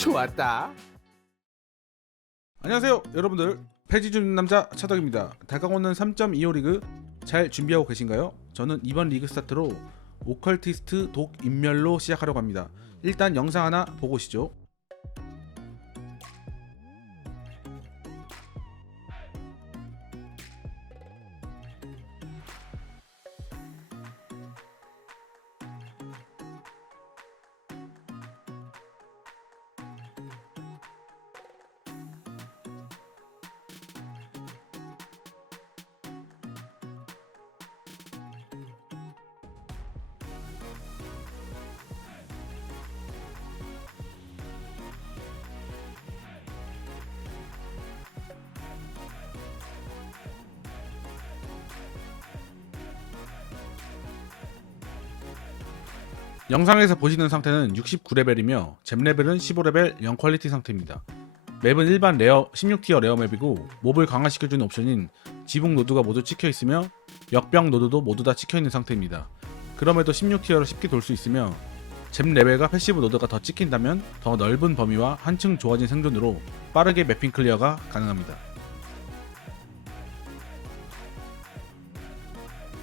좋았다. 안녕하세요 여러분들, 폐지 중 남자 차덕입니다. 다가오는 3.25 리그 잘 준비하고 계신가요? 저는 이번 리그 스타트로 오컬티스트 독 인멸로 시작하려고 합니다. 일단 영상 하나 보고 오시죠. 영상에서 보시는 상태는 69레벨이며 잼 레벨은 15레벨 0퀄리티 상태입니다. 맵은 일반 레어 16티어 레어 맵이고 몹을 강화시켜주는 옵션인 지붕 노드가 모두 찍혀있으며 역병 노드도 모두 다 찍혀있는 상태입니다. 그럼에도 16티어로 쉽게 돌 수 있으며 잼 레벨과 패시브 노드가 더 찍힌다면 더 넓은 범위와 한층 좋아진 생존으로 빠르게 매핑 클리어가 가능합니다.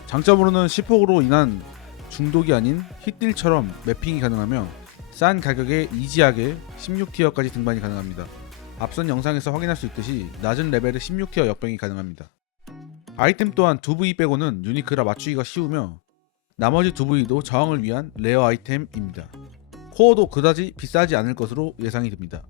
장점으로는 시폭으로 인한 중독이 아닌 힛딜처럼 매핑이 가능하며 싼 가격에 이지하게 16티어까지 등반이 가능합니다. 앞선 영상에서 확인할 수 있듯이 낮은 레벨의 16티어 역병이 가능합니다. 아이템 또한 두 부위 빼고는 유니크라 맞추기가 쉬우며 나머지 두 부위도 저항을 위한 레어 아이템입니다. 코어도 그다지 비싸지 않을 것으로 예상이 됩니다.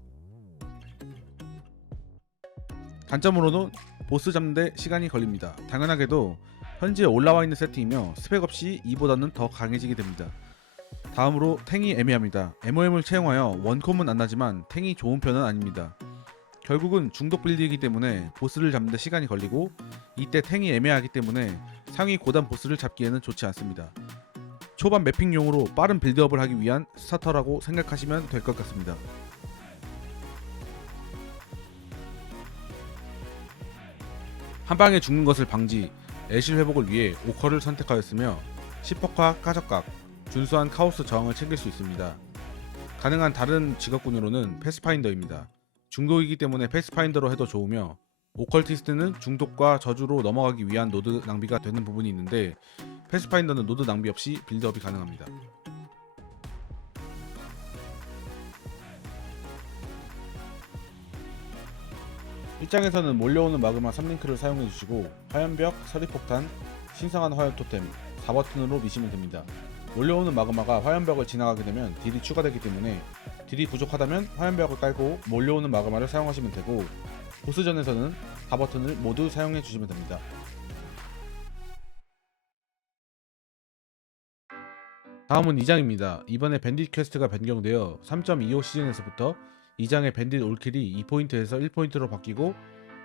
단점으로는 보스 잡는데 시간이 걸립니다. 당연하게도 현재 올라와 있는 세팅이며 스펙 없이 이보다는 더 강해지게 됩니다. 다음으로 탱이 애매합니다. MOM을 채용하여 원콤은 안 나지만 탱이 좋은 편은 아닙니다. 결국은 중독 빌드이기 때문에 보스를 잡는 데 시간이 걸리고 이때 탱이 애매하기 때문에 상위 고단 보스를 잡기에는 좋지 않습니다. 초반 매핑용으로 빠른 빌드업을 하기 위한 스타터라고 생각하시면 될 것 같습니다. 한방에 죽는 것을 방지, 애실 회복을 위해 오컬을 선택하였으며 시폭과 까적각, 준수한 카오스 저항을 챙길 수 있습니다. 가능한 다른 직업군으로는 패스파인더입니다. 중독이기 때문에 패스파인더로 해도 좋으며 오컬티스트는 중독과 저주로 넘어가기 위한 노드 낭비가 되는 부분이 있는데 패스파인더는 노드 낭비 없이 빌드업이 가능합니다. 일장에서는 몰려오는 마그마 3링크를 사용해주시고 화염벽, 서리폭탄, 신성한 화염 토템 4버튼으로 미시면 됩니다. 몰려오는 마그마가 화염벽을 지나가게 되면 딜이 추가되기 때문에 딜이 부족하다면 화염벽을 깔고 몰려오는 마그마를 사용하시면 되고 보스전에서는 4버튼을 모두 사용해주시면 됩니다. 다음은 2장입니다. 이번에 밴딧 퀘스트가 변경되어 3.25 시즌에서부터 2장의 밴딧 올킬이 2포인트에서 1포인트로 바뀌고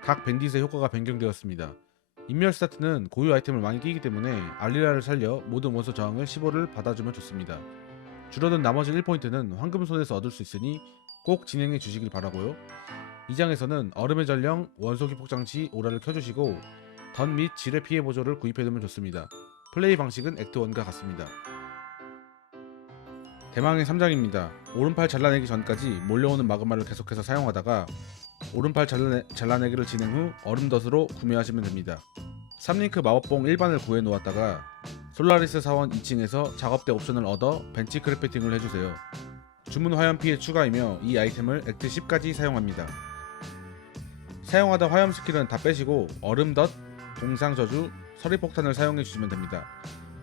각 밴딧의 효과가 변경되었습니다. 인멸 스타트는 고유 아이템을 많이 끼기 때문에 알리라를 살려 모든 원소 저항을 15를 받아주면 좋습니다. 줄어든 나머지 1포인트는 황금손에서 얻을 수 있으니 꼭 진행해 주시길 바라고요. 2장에서는 얼음의 전령, 원소 기폭장치 오라를 켜주시고 던 및 지뢰 피해 보조를 구입해두면 좋습니다. 플레이 방식은 액트 1과 같습니다. 대망의 3장입니다. 오른팔 잘라내기 전까지 몰려오는 마그마를 계속해서 사용하다가 오른팔 잘라내기를 진행 후 얼음덫으로 구매하시면 됩니다. 3링크 마법봉 일반을 구해놓았다가 솔라리스 사원 2층에서 작업대 옵션을 얻어 벤치 크래프팅을 해주세요. 주문 화염 피해 추가이며 이 아이템을 액트 10까지 사용합니다. 사용하다 화염 스킬은 다 빼시고 얼음덫, 동상저주, 서리폭탄을 사용해주시면 됩니다.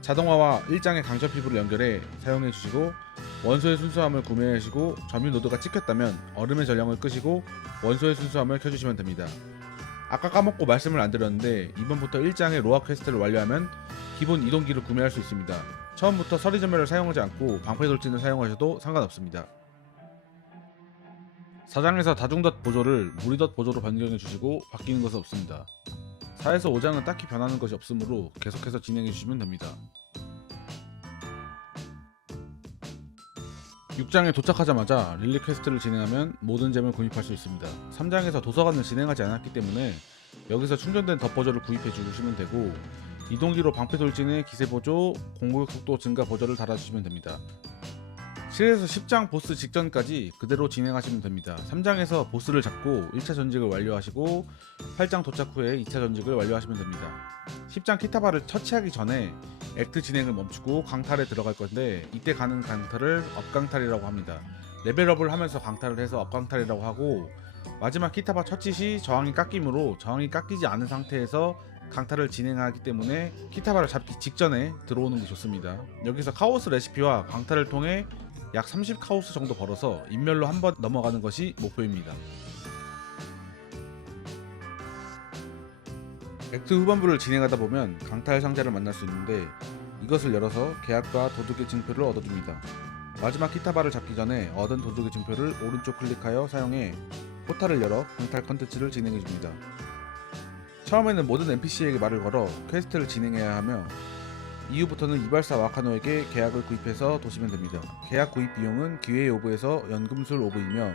자동화와 1장의 강철 피부를 연결해 사용해주시고 원소의 순수함을 구매하시고 점유 노드가 찍혔다면 얼음의 전령을 끄시고 원소의 순수함을 켜주시면 됩니다. 아까 까먹고 말씀을 안 드렸는데 이번부터 1장의 로아 퀘스트를 완료하면 기본 이동기를 구매할 수 있습니다. 처음부터 서리전멸을 사용하지 않고 방패돌진을 사용하셔도 상관없습니다. 4장에서 다중덫 보조를 무리덫 보조로 변경해주시고 바뀌는 것은 없습니다. 4에서 5장은 딱히 변하는 것이 없으므로 계속해서 진행해주시면 됩니다. 6장에 도착하자마자 릴리 퀘스트를 진행하면 모든 잼을 구입할 수 있습니다. 3장에서 도서관을 진행하지 않았기 때문에 여기서 충전된 덧 보조를 구입해 주시면 되고 이동기로 방패 돌진의 기세 보조, 공격 속도 증가 보조를 달아주시면 됩니다. 7에서 10장 보스 직전까지 그대로 진행하시면 됩니다. 3장에서 보스를 잡고 1차 전직을 완료하시고 8장 도착 후에 2차 전직을 완료하시면 됩니다. 10장 키타바를 처치하기 전에 액트 진행을 멈추고 강탈에 들어갈 건데 이때 가는 강탈을 업강탈이라고 합니다. 레벨업을 하면서 강탈을 해서 업강탈이라고 하고 마지막 키타바 처치 시 저항이 깎이므로 저항이 깎이지 않은 상태에서 강탈을 진행하기 때문에 키타바를 잡기 직전에 들어오는 게 좋습니다. 여기서 카오스 레시피와 강탈을 통해 약 30 카오스 정도 벌어서 인멸로 한번 넘어가는 것이 목표입니다. 액트 후반부를 진행하다 보면 강탈 상자를 만날 수 있는데 이것을 열어서 계약과 도둑의 증표를 얻어줍니다. 마지막 키타바를 잡기 전에 얻은 도둑의 증표를 오른쪽 클릭하여 사용해 포탈을 열어 강탈 컨텐츠를 진행해줍니다. 처음에는 모든 NPC에게 말을 걸어 퀘스트를 진행해야 하며 이후부터는 이발사 와카노에게 계약을 구입해서 도시면 됩니다. 계약 구입 비용은 기회의 오브에서 연금술 오브이며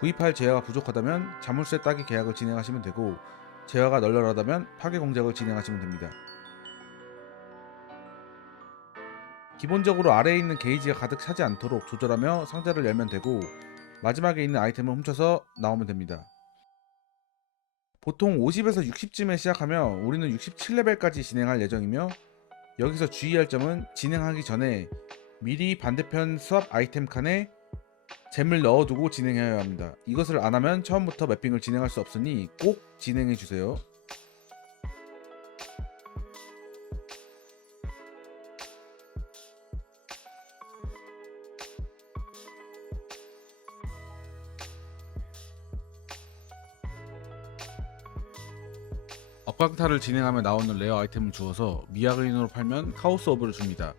구입할 재화가 부족하다면 자물쇠 따기 계약을 진행하시면 되고 재화가 널널하다면 파괴 공작을 진행하시면 됩니다. 기본적으로 아래에 있는 게이지가 가득 차지 않도록 조절하며 상자를 열면 되고 마지막에 있는 아이템을 훔쳐서 나오면 됩니다. 보통 50에서 60쯤에 시작하며 우리는 67레벨까지 진행할 예정이며 여기서 주의할 점은 진행하기 전에 미리 반대편 수합 아이템 칸에 잼을 넣어두고 진행해야 합니다. 이것을 안하면 처음부터 맵핑을 진행할 수 없으니 꼭 진행해주세요. 업강탈을 진행하며 나오는 레어 아이템을 주어서 미아그린으로 팔면 카오스 오브를 줍니다.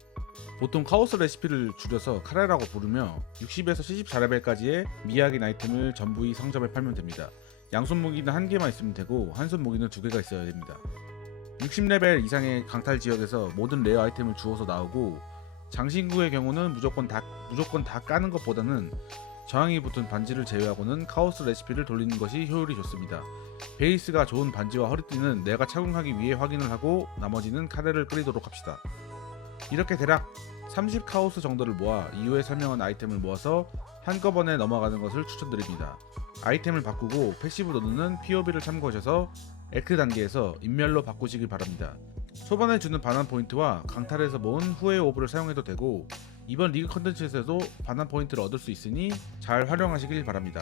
보통 카오스 레시피를 줄여서 카레라고 부르며 60에서 74레벨까지의 미아긴 아이템을 전부 이 상점에 팔면 됩니다. 양손 무기는 한 개만 있으면 되고 한손 무기는 두 개가 있어야 됩니다. 60레벨 이상의 강탈 지역에서 모든 레어 아이템을 주어서 나오고 장신구의 경우는 무조건 다 까는 것보다는 저항이 붙은 반지를 제외하고는 카오스 레시피를 돌리는 것이 효율이 좋습니다. 베이스가 좋은 반지와 허리띠는 내가 착용하기 위해 확인을 하고 나머지는 카레를 끓이도록 합시다. 이렇게 대략 30 카오스 정도를 모아 이후에 설명한 아이템을 모아서 한꺼번에 넘어가는 것을 추천드립니다. 아이템을 바꾸고 패시브 노드는 POB를 참고하셔서 액트 단계에서 인멸로 바꾸시길 바랍니다. 초반에 주는 반환 포인트와 강탈에서 모은 후에 오브를 사용해도 되고 이번 리그 컨텐츠에서도 반환 포인트를 얻을 수 있으니 잘 활용하시길 바랍니다.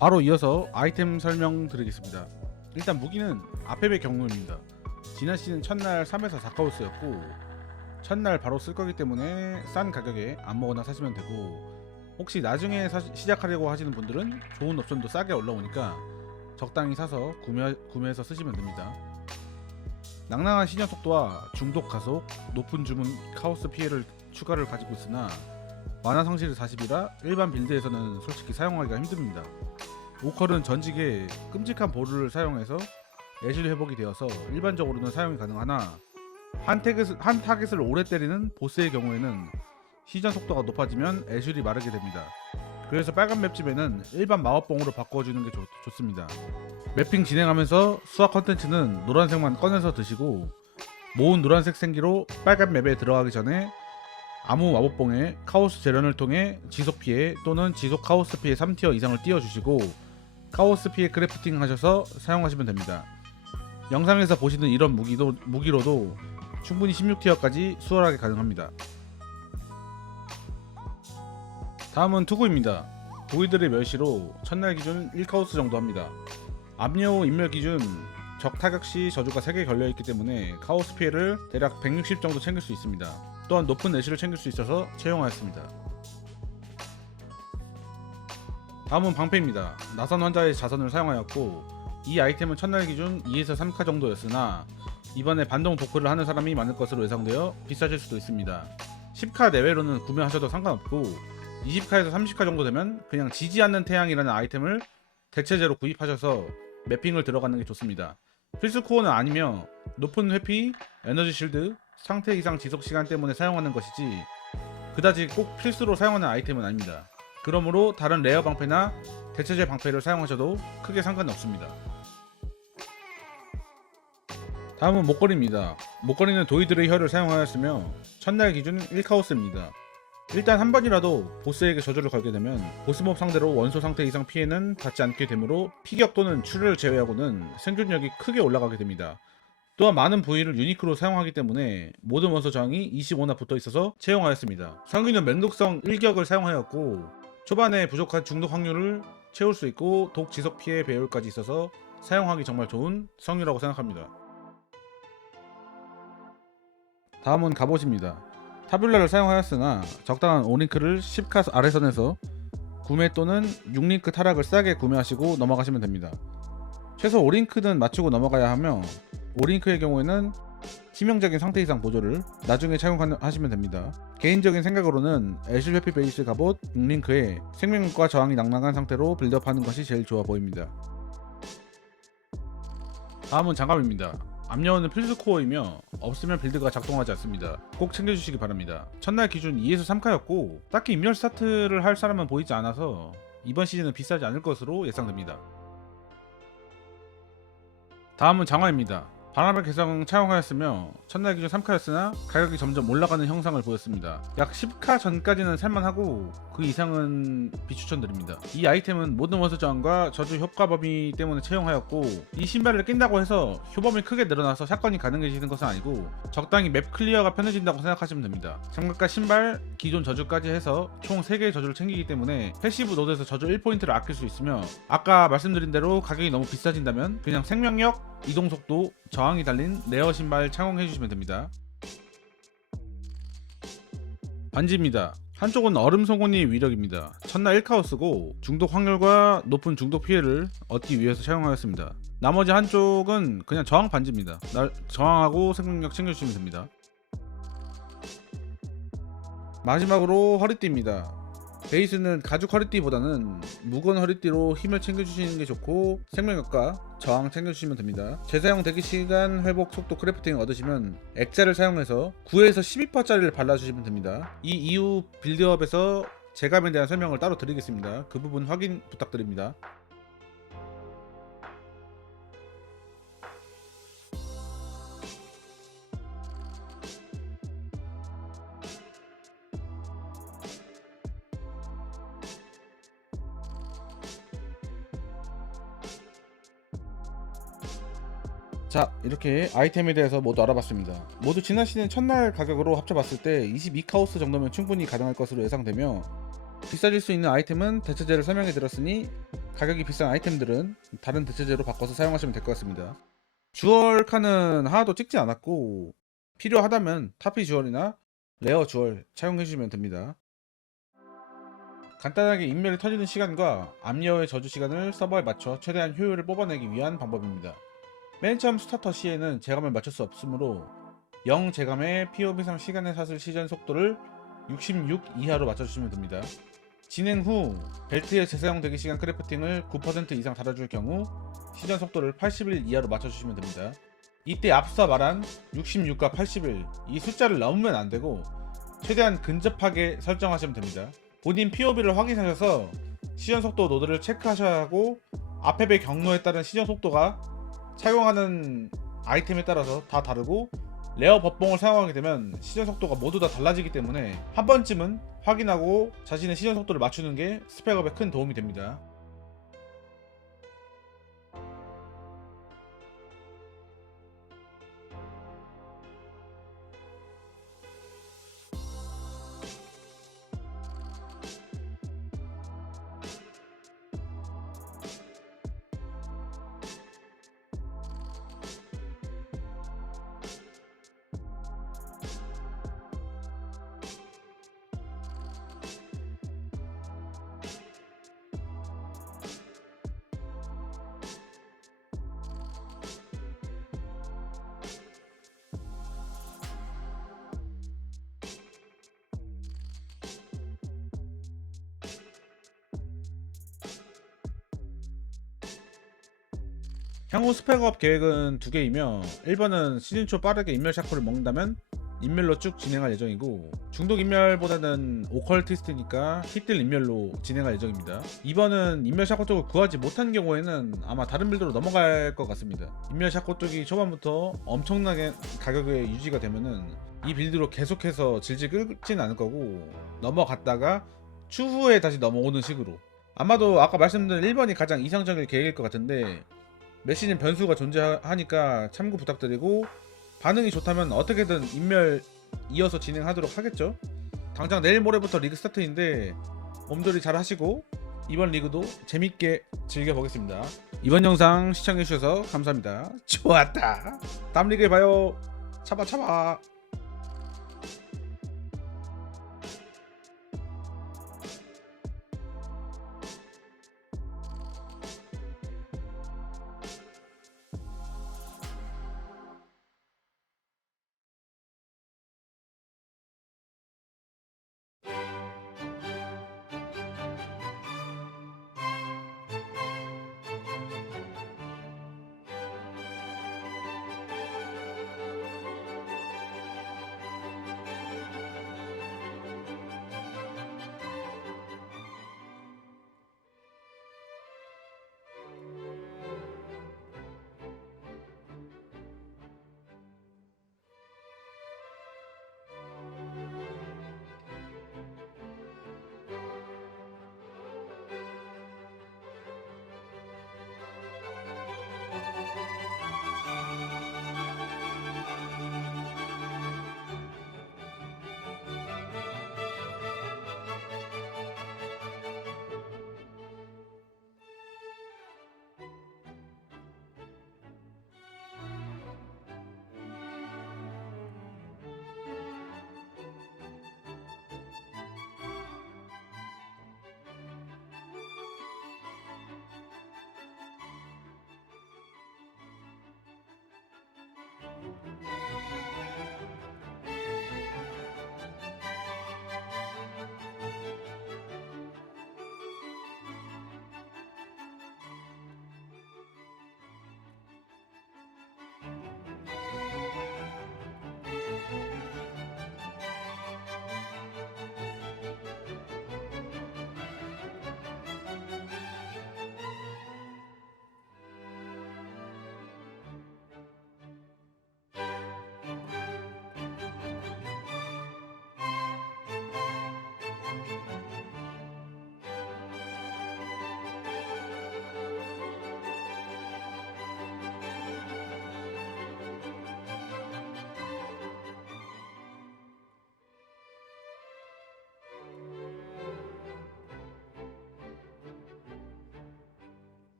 바로 이어서 아이템 설명 드리겠습니다. 일단 무기는 아페베 경로입니다. 지난 시즌 첫날 3에서 4카우스였고 첫날 바로 쓸 거기 때문에 싼 가격에 아무거나 사시면 되고 혹시 나중에 시작하려고 하시는 분들은 좋은 옵션도 싸게 올라오니까 적당히 사서 구매해서 쓰시면 됩니다. 낭낭한 신현 속도와 중독 가속, 높은 주문 카오스 피해를 추가를 가지고 있으나 만화 상실이 40이라 일반 빌드에서는 솔직히 사용하기가 힘듭니다. 오컬은 전직에 끔찍한 보루를 사용해서 애실 회복이 되어서 일반적으로는 사용이 가능하나 한 타겟을 오래 때리는 보스의 경우에는 시전 속도가 높아지면 애슐이 마르게 됩니다. 그래서 빨간 맵집에는 일반 마법봉으로 바꿔주는 게 좋습니다. 맵핑 진행하면서 수학 컨텐츠는 노란색만 꺼내서 드시고 모은 노란색 생기로 빨간 맵에 들어가기 전에 아무 마법봉에 카오스 재련을 통해 지속 피해 또는 지속 카오스 피해 3티어 이상을 띄워주시고 카오스 피해 크래프팅 하셔서 사용하시면 됩니다. 영상에서 보시는 이런 무기로도 충분히 16티어까지 수월하게 가능합니다. 다음은 투구입니다. 보이들의 멸시로 첫날 기준 1카우스 정도 합니다. 압류 인멸 기준 적 타격 시 저주가 3개 걸려있기 때문에 카오스 피해를 대략 160 정도 챙길 수 있습니다. 또한 높은 애쉬를 챙길 수 있어서 채용하였습니다. 다음은 방패입니다. 나선 환자의 자선을 사용하였고 이 아이템은 첫날 기준 2에서 3카 정도였으나 이번에 반동 도크를 하는 사람이 많을 것으로 예상되어 비싸질 수도 있습니다. 10카 내외로는 구매하셔도 상관없고 20카에서 30카 정도 되면 그냥 지지 않는 태양이라는 아이템을 대체제로 구입하셔서 매핑을 들어가는 게 좋습니다. 필수 코어는 아니며 높은 회피, 에너지 실드, 상태 이상 지속 시간 때문에 사용하는 것이지 그다지 꼭 필수로 사용하는 아이템은 아닙니다. 그러므로 다른 레어 방패나 대체제 방패를 사용하셔도 크게 상관없습니다. 다음은 목걸이입니다. 목걸이는 도이드의 혀를 사용하였으며 첫날 기준 1카오스입니다. 일단 한 번이라도 보스에게 저주를 걸게 되면 보스몹 상대로 원소 상태 이상 피해는 받지 않게 되므로 피격 또는 출혈을 제외하고는 생존력이 크게 올라가게 됩니다. 또한 많은 부위를 유니크로 사용하기 때문에 모든 원소 저항이 25나 붙어 있어서 채용하였습니다. 성기는 맹독성 1격을 사용하였고 초반에 부족한 중독 확률을 채울 수 있고 독 지속 피해 배율까지 있어서 사용하기 정말 좋은 성유라고 생각합니다. 다음은 갑옷입니다. 타뷸라를 사용하였으나 적당한 5링크를 10카 아래선에서 구매 또는 6링크 타락을 싸게 구매하시고 넘어가시면 됩니다. 최소 5링크는 맞추고 넘어가야 하며 5링크의 경우에는 치명적인 상태 이상 보조를 나중에 착용하시면 됩니다. 개인적인 생각으로는 애슐 회피 베이스 갑옷 6링크에 생명력과 저항이 낭낭한 상태로 빌드업하는 것이 제일 좋아 보입니다. 다음은 장갑입니다. 압력은 필수 코어이며 없으면 빌드가 작동하지 않습니다. 꼭 챙겨주시기 바랍니다. 첫날 기준 2에서 3카였고 딱히 인멸 스타트를 할 사람은 보이지 않아서 이번 시즌은 비싸지 않을 것으로 예상됩니다. 다음은 장화입니다. 바람의 개성 차용하였으며 첫날 기준 3카였으나 가격이 점점 올라가는 형상을 보였습니다. 약 10카 전까지는 살만하고 그 이상은 비추천드립니다. 이 아이템은 모든 원소 저항과 저주 효과 범위 때문에 채용하였고 이 신발을 낀다고 해서 효범이 크게 늘어나서 샷건이 가능해지는 것은 아니고 적당히 맵 클리어가 편해진다고 생각하시면 됩니다. 장갑과 신발, 기존 저주까지 해서 총 3개의 저주를 챙기기 때문에 패시브 노드에서 저주 1포인트를 아낄 수 있으며 아까 말씀드린 대로 가격이 너무 비싸진다면 그냥 생명력, 이동속도, 저항이 달린 레어 신발 착용해주시면 됩니다. 반지입니다. 한쪽은 얼음 송곳니 위력입니다. 첫날 1카오스고 중독 확률과 높은 중독 피해를 얻기 위해서 사용하였습니다. 나머지 한쪽은 그냥 저항 반지입니다. 저항하고 생명력 챙겨주시면 됩니다. 마지막으로 허리띠입니다. 베이스는 가죽 허리띠보다는 무거운 허리띠로 힘을 챙겨주시는 게 좋고 생명력과 저항 챙겨주시면 됩니다. 재사용 대기시간, 회복 속도 크래프팅 얻으시면 액자를 사용해서 9에서 12%짜리를 발라주시면 됩니다. 이 이후 빌드업에서 제감에 대한 설명을 따로 드리겠습니다. 그 부분 확인 부탁드립니다. 자, 이렇게 아이템에 대해서 모두 알아봤습니다. 모두 지난 시즌 첫날 가격으로 합쳐봤을 때 22카오스 정도면 충분히 가능할 것으로 예상되며 비싸질 수 있는 아이템은 대체제를 설명해 드렸으니 가격이 비싼 아이템들은 다른 대체제로 바꿔서 사용하시면 될 것 같습니다. 주얼 칸은 하나도 찍지 않았고 필요하다면 타피 주얼이나 레어 주얼 차용해 주시면 됩니다. 간단하게 인멸이 터지는 시간과 암리어의 저주 시간을 서버에 맞춰 최대한 효율을 뽑아내기 위한 방법입니다. 맨 처음 스타터 시에는 제감을 맞출 수 없으므로 0 제감의 POB상 시간의 사슬 시전 속도를 66 이하로 맞춰주시면 됩니다. 진행 후 벨트의 재사용 대기시간 크래프팅을 9% 이상 달아줄 경우 시전 속도를 81 이하로 맞춰주시면 됩니다. 이때 앞서 말한 66과 81 이 숫자를 넘으면 안되고 최대한 근접하게 설정하시면 됩니다. 본인 POB를 확인하셔서 시전 속도 노드를 체크하셔야 하고 앞에 배 경로에 따른 시전 속도가 착용하는 아이템에 따라서 다 다르고 레어 법봉을 사용하게 되면 시전 속도가 모두 다 달라지기 때문에 한 번쯤은 확인하고 자신의 시전 속도를 맞추는 게 스펙업에 큰 도움이 됩니다. 향후 스펙업 계획은 두 개이며 1번은 시즌 초 빠르게 인멸 샤코를 먹는다면 인멸로 쭉 진행할 예정이고, 중독 인멸보다는 오컬티스트니까 hit들 인멸로 진행할 예정입니다. 이번은 인멸 샤코톡을 구하지 못한 경우에는 아마 다른 빌드로 넘어갈 것 같습니다. 인멸 샤코톡이 초반부터 엄청나게 가격에 유지가 되면은 이 빌드로 계속해서 질질 끌진 않을 거고, 넘어갔다가 추후에 다시 넘어오는 식으로. 아마도 아까 말씀드린 1번이 가장 이상적인 계획일 것 같은데, 메시는 변수가 존재하니까 참고 부탁드리고, 반응이 좋다면 어떻게든 인멸 이어서 진행하도록 하겠죠. 당장 내일 모레부터 리그 스타트인데 몸조리 잘 하시고 이번 리그도 재밌게 즐겨보겠습니다. 이번 영상 시청해주셔서 감사합니다. 좋았다. 다음 리그에 봐요. 차바.